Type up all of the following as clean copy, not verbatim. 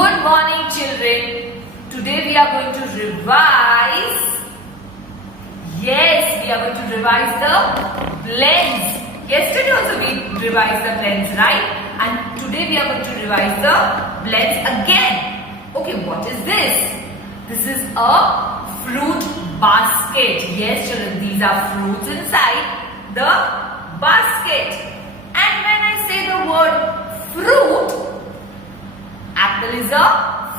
Good morning, children. Today we are going to revise. Yes, we are going to revise the blends. Yesterday also we revised the blends, right? And today we are going to revise the blends again. Okay, what is this? This is a fruit basket. Yes, children, these are fruits inside the basket. And when I say the word fruit, apple is a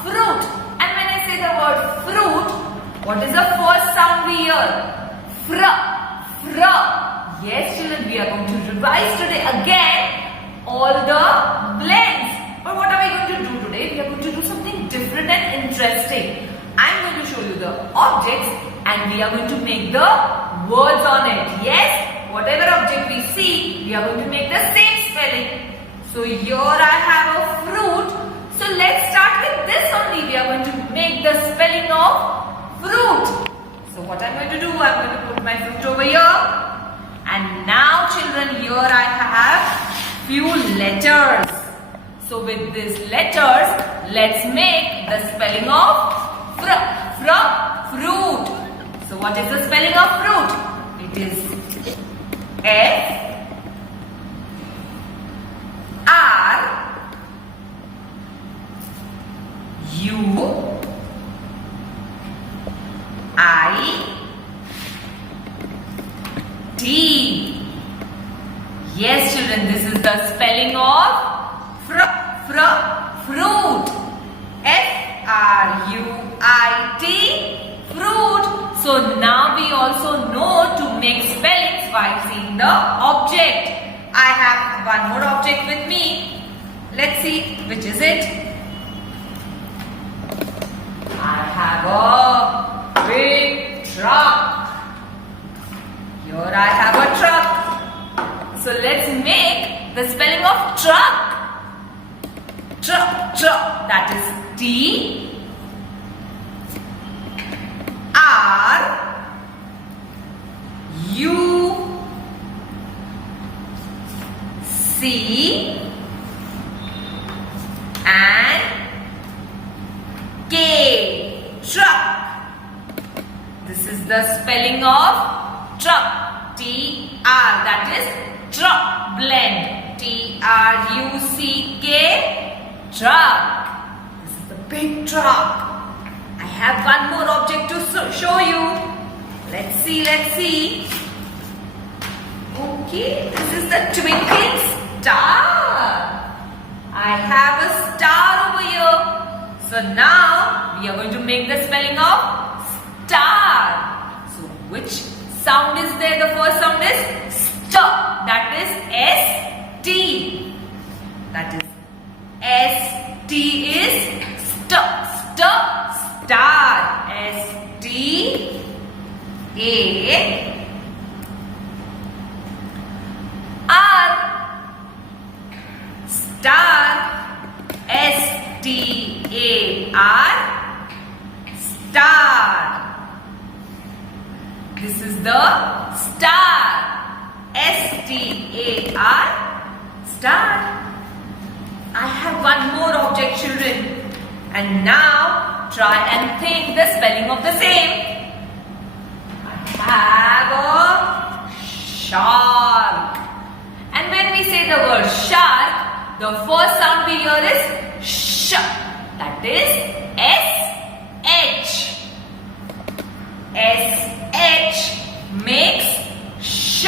fruit. And when I say the word fruit, what is the first sound we hear? Fr. Fr. Yes, children, we are going to revise today again all the blends. But what are we going to do today? We are going to do something different and interesting. I am going to show you the objects and we are going to make the words on it. Yes, whatever object we see, we are going to make the same spelling. So here I have a fruit. So let's start with this only. We are going to make the spelling of fruit. So what I'm going to do, I'm going to put my fruit over here. And now children, here I have few letters. So with these letters, let's make the spelling of fruit. So what is the spelling of fruit? It is F R U I T. Yes, children, this is the spelling of fruit. F-R-U-I-T, fruit. So now we also know to make spellings by seeing the object. I have one more object with me. Let's see which is it. I have a big truck. Here I have a truck. So let's make the spelling of truck. Truck. That is T R U C and K. Truck. This is the spelling of truck. T-R, that is truck. Blend. T-R-U-C-K. Truck. This is the big truck. I have one more object to show you. Let's see. Okay, this is the twinkling star. I have a star over here. So now we are going to make the spelling of star. So which sound is there? The first sound is st. That is S-T. That is S-T is st. Star. S-T-A. R. Star. S-T-A-R. Star. This is the star. S-T-A-R. Star. I have one more object, children. And now try and think the spelling of the same. I have a shark. And when we say the word shark, the first sound we hear is sh. That is S-H. S-H makes sh.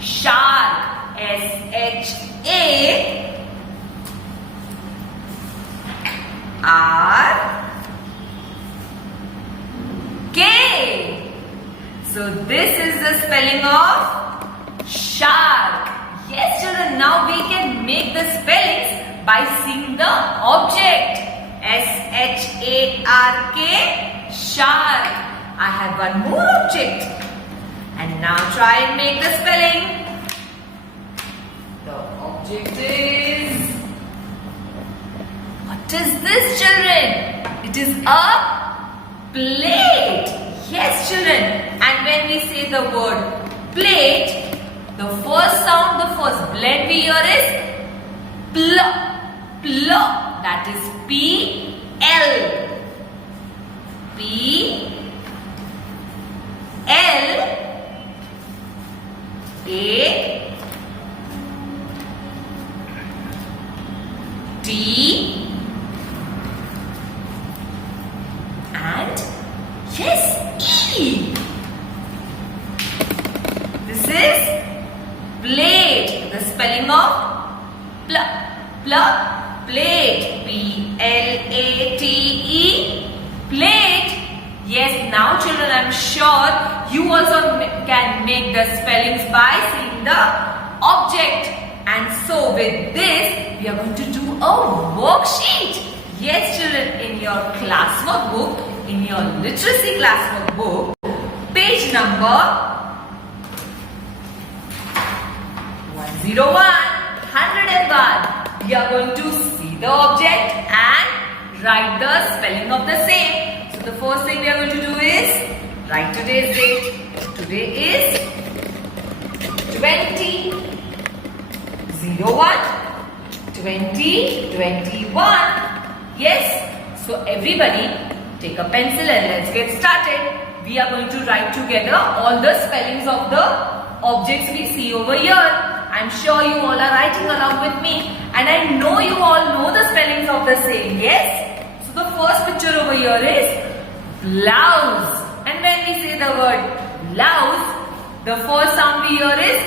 Shark. S-H-A. R. K. So this is the spelling of shark. Yes, children, now we can make the spellings by seeing the object. S-H-A-R-K. Shark. I have one more object. And now try and make the spelling. The object is... What is this, children? It is a plate. Yes, children. And when we say the word plate, the first sound, the first blend we hear is pl. that is P-L. P-L-A-T-E. And yes, E. This is plate. The spelling of plate. P-L-A-T-E. Plate. Yes, now children, I'm sure you also can make the spellings by seeing the object. And so with this, we are going to do a worksheet. Yes, children, in your classwork book, in your literacy classwork book, page number 101, we are going to see the object and write the spelling of the same. So the first thing we are going to do is write today's date. Today is 20/01/2021. Yes. So everybody take a pencil and let's get started. We are going to write together all the spellings of the objects we see over here. I'm sure you all are writing along with me, and I know you all know the spellings of the same. Yes? So the first picture over here is blouse. And when we say the word blouse, the first sound we hear is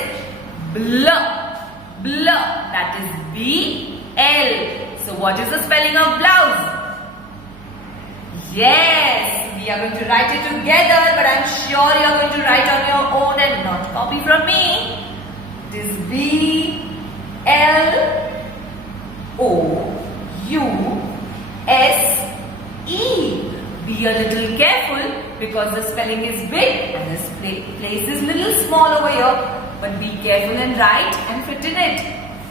bl. Bl. That is B-L. So what is the spelling of blouse? Yes, we are going to write it together, but I'm sure you are going to write on your own and not copy from me. It is B-L-O-U-S-E. Be a little careful because the spelling is big and this place is little small over here. But be careful and write and fit in it.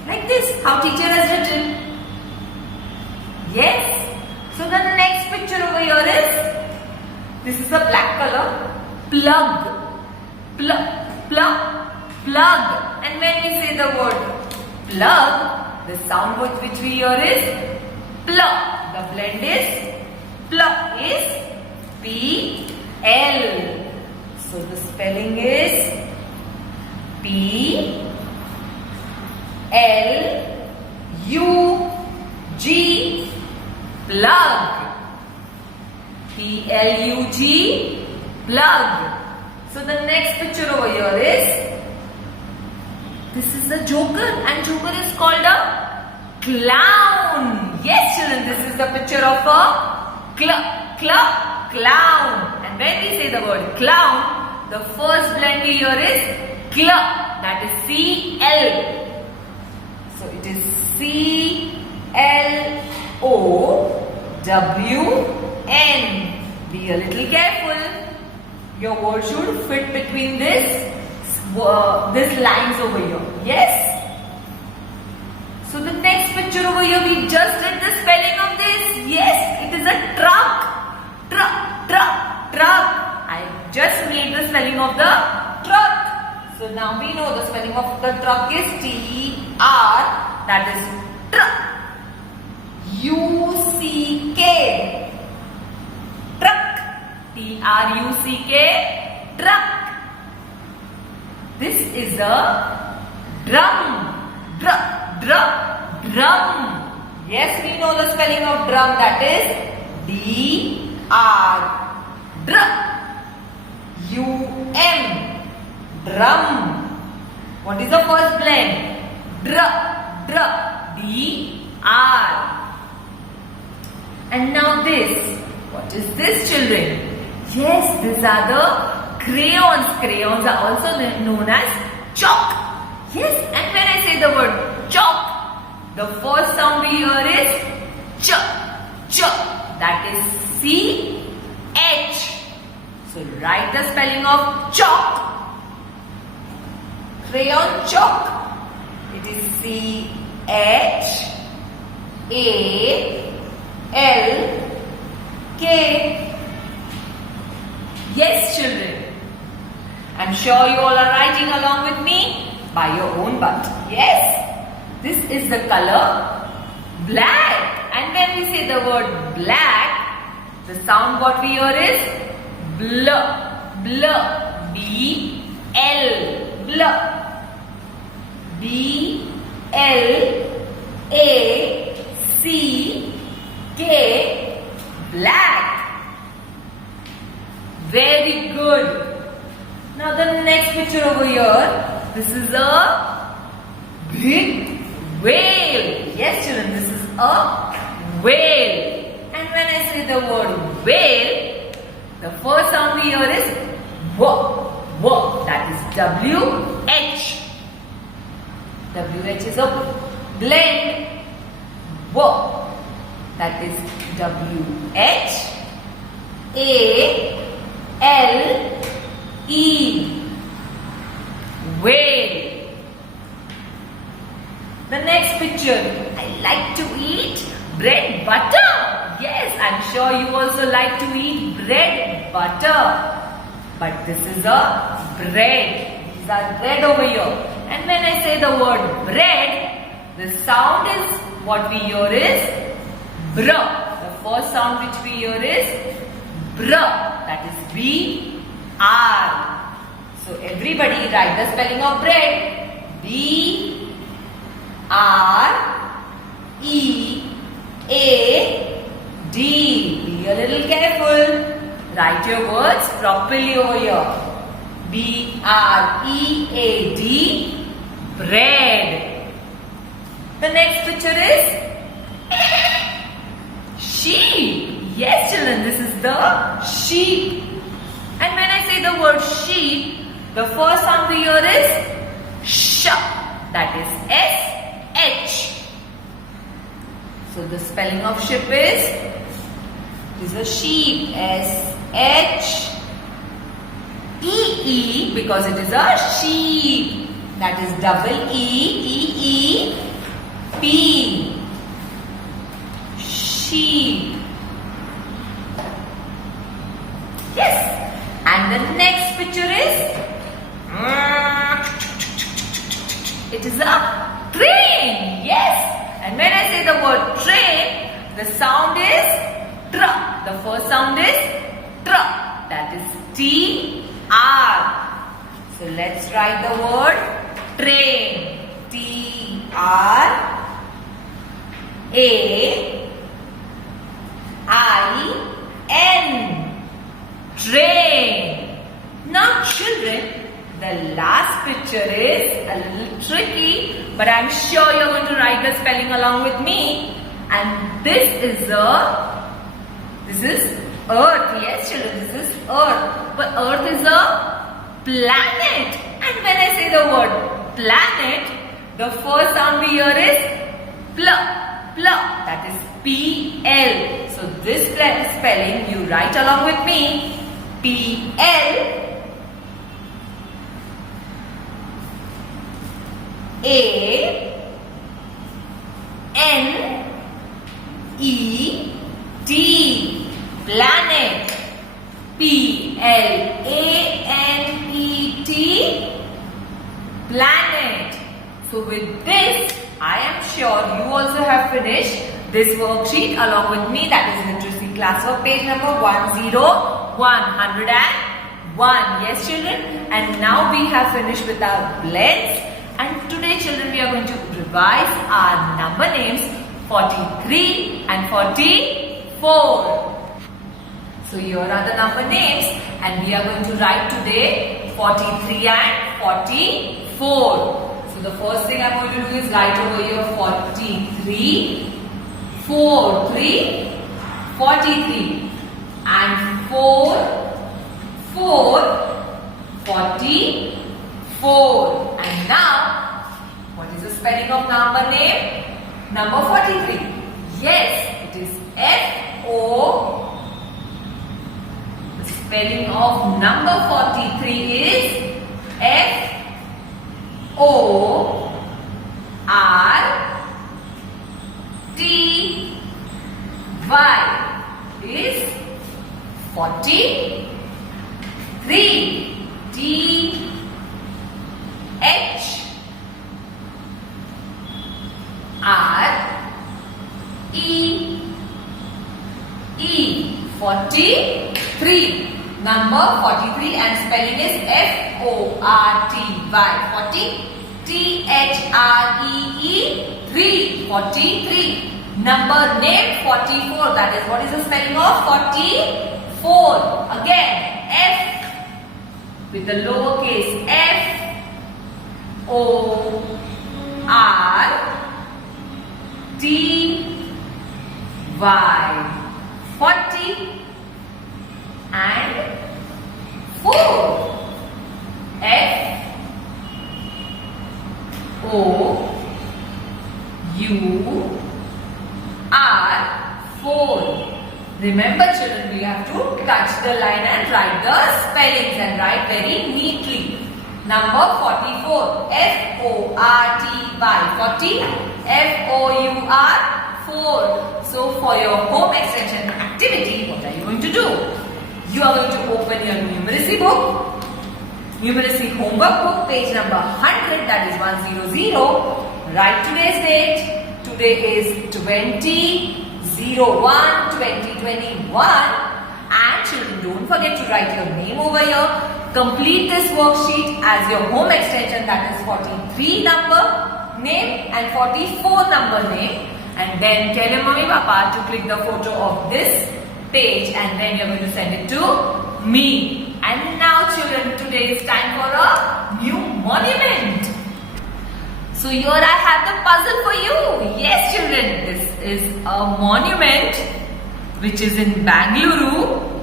Like this, how teacher has written. Yes. So the next picture over here is, this is a black color, plug. Plug. And when we say the word plug, the sound which we hear is plug. The blend is plug is P-L. So the spelling is P-L-U-G. Plug. P-L-U-G. Plug. So the next picture over here is, this is the joker, and joker is called a clown. Yes, children, this is the picture of a clown. And when we say the word clown, the first blend we hear is that is C-L. So it is C-L-O-W-N. Be a little careful. Your word should fit between these lines over here. Yes? So the next picture over here, we just did the spelling of this. Yes, it is a truck. Truck. I just made the spelling of the truck. So now we know the spelling of the truck is T-R. That is truck. U-C-K. Truck. T-R-U-C-K. Truck. This is a drum. Drum. Yes, we know the spelling of drum. That is D-R. U-M. Drum. What is the first blend? D-R. And now this. What is this, children? Yes, these are the crayons. Crayons are also known as chalk. Yes, and when I say the word chalk, the first sound we hear is ch. That is C-H. So write the spelling of chalk. Crayon chalk. It is C-H-A-L-K. Yes, children. I'm sure you all are writing along with me by your own butt. Yes. This is the color black. And when we say the word black, the sound what we hear is bl, bl, B-L, bl, B-L-A-C-K, black. Very good. Now the next picture over here, this is a big whale. Yes children, this is a whale. And when I say the word whale, the first sound we hear is W, W, that is W-H. W-H is a blend. W, that is W-H-A-L-E, whale. The next picture, I like to eat bread butter. Yes, I'm sure you also like to eat bread butter. But this is a bread. These are bread over here. And when I say the word bread, the sound is, what we hear is br. The first sound which we hear is br. That is B-R. So everybody write the spelling of bread. B-R-E-A-D. Be a little careful. Write your words properly over here. B-R-E-A-D, bread. The next picture is sheep. Yes children, this is the sheep. And when I say the word sheep, the first sound we hear is sh. That is S-H. So the spelling of sheep is a sheep. S-H-E-E, because it is a sheep. That is double E-E-E-P. Sheep. Yes. And the next picture is, it is a train. Yes. And when I say the word train, the sound is tr. The first sound is tr. That is T-R. So let's write the word train. T-R-A-I-N. Train. Now children, the last picture is a little tricky, but I'm sure you're going to write the spelling along with me. And this is Earth. Yes children, this is Earth. But Earth is a planet. And when I say the word planet, the first sound we hear is pl, pl. That is P-L. So this spelling you write along with me. P-L-A-N-E-T. Planet. P-L-A-N-E-T. Planet. So with this, I am sure you also have finished this worksheet along with me. That is literacy classwork page number 101. Yes children. And now we have finished with our blends. And today children, we are going to revise our number names 43 and 44. So here are the number names and we are going to write today 43 and 44. So the first thing I am going to do is write over here 43, 43, 43 and 4, 44. And now, what is the spelling of number name? Number 43. Yes, it is F-O. The spelling of number 43 is F-O-R-T-Y. Is 43. T-H-R-E 43. Number 43 and spelling is F-O-R-T-Y. 40. T-H-R-E-E 3. 43. Number name 44. That is, what is the spelling of 44? Again, F with the lowercase f. O-R-T-Y. 40 and 4. F-O-U-R 4. Remember children, we have to touch the line and write the spellings and write very neatly. Number 44. F-O-R-T-Y. 40. F-O-U-R 4. So for your home extension activity, what are you going to do? You are going to open your numeracy book, numeracy homework book, page number 100, that is 100. Write today's date. Today is 20/01/2021. And children, don't forget to write your name over here. Complete this worksheet as your home extension, that is 43 number name and 44 number name. And then tell your mommy papa to click the photo of this page and then you're going to send it to me. And now children, today is time for a new monument. So here I have the puzzle for you. Yes children, this is a monument which is in Bangalore,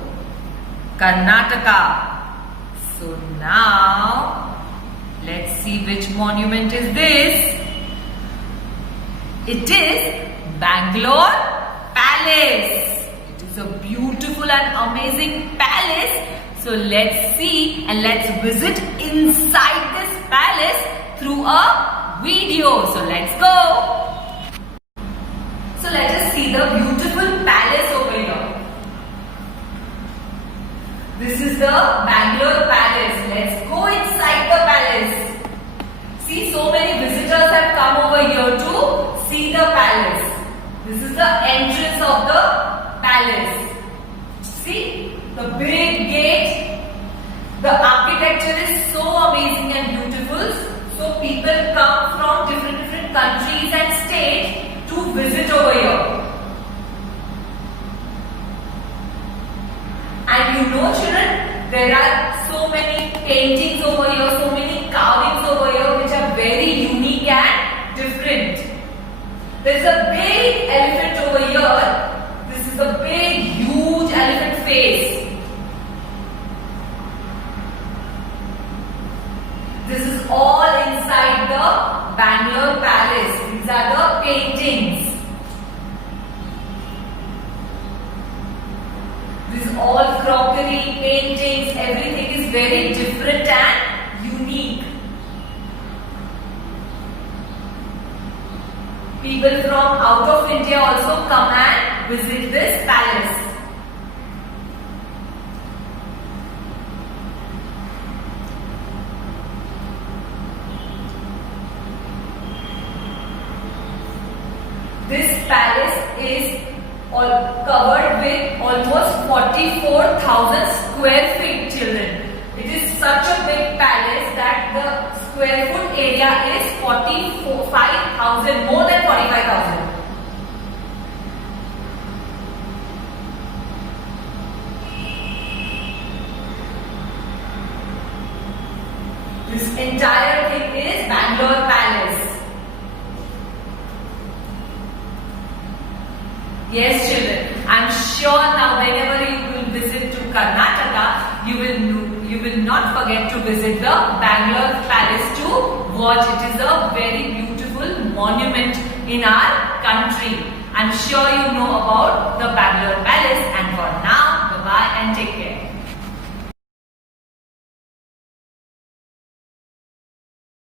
Karnataka. So now let's see which monument is this. It is Bangalore Palace. It is a beautiful and amazing palace. So let's see and let's visit inside this palace through a video. So let's go. So let us see the beautiful palace over here. This is the Bangalore Palace. Let's go inside the palace. See, so many visitors have come over here to see the palace. This is the entrance of the palace. See, the big gate. The architecture is so amazing and beautiful. So people come from different countries and states to visit over here. And you know children, there are so many paintings over here, so many carvings over here which are very unique and different. There is a big elephant over here. This is a big huge elephant face. This is all inside the Bangalore Palace. These are the paintings. This is all crockery, paintings, everything is very different and unique. People from out of India also come and visit this palace. This palace is all covered with almost 44,000 square feet, children. It is such a big palace that the square foot area is 45,000, more than 45,000. This entire thing is Bangalore Palace. Yes children, I'm sure now whenever you will visit to Karnataka, you will not forget to visit the Bangalore Palace to watch. It is a very beautiful monument in our country. I'm sure you know about the Bangalore Palace, and for now, bye bye and take care.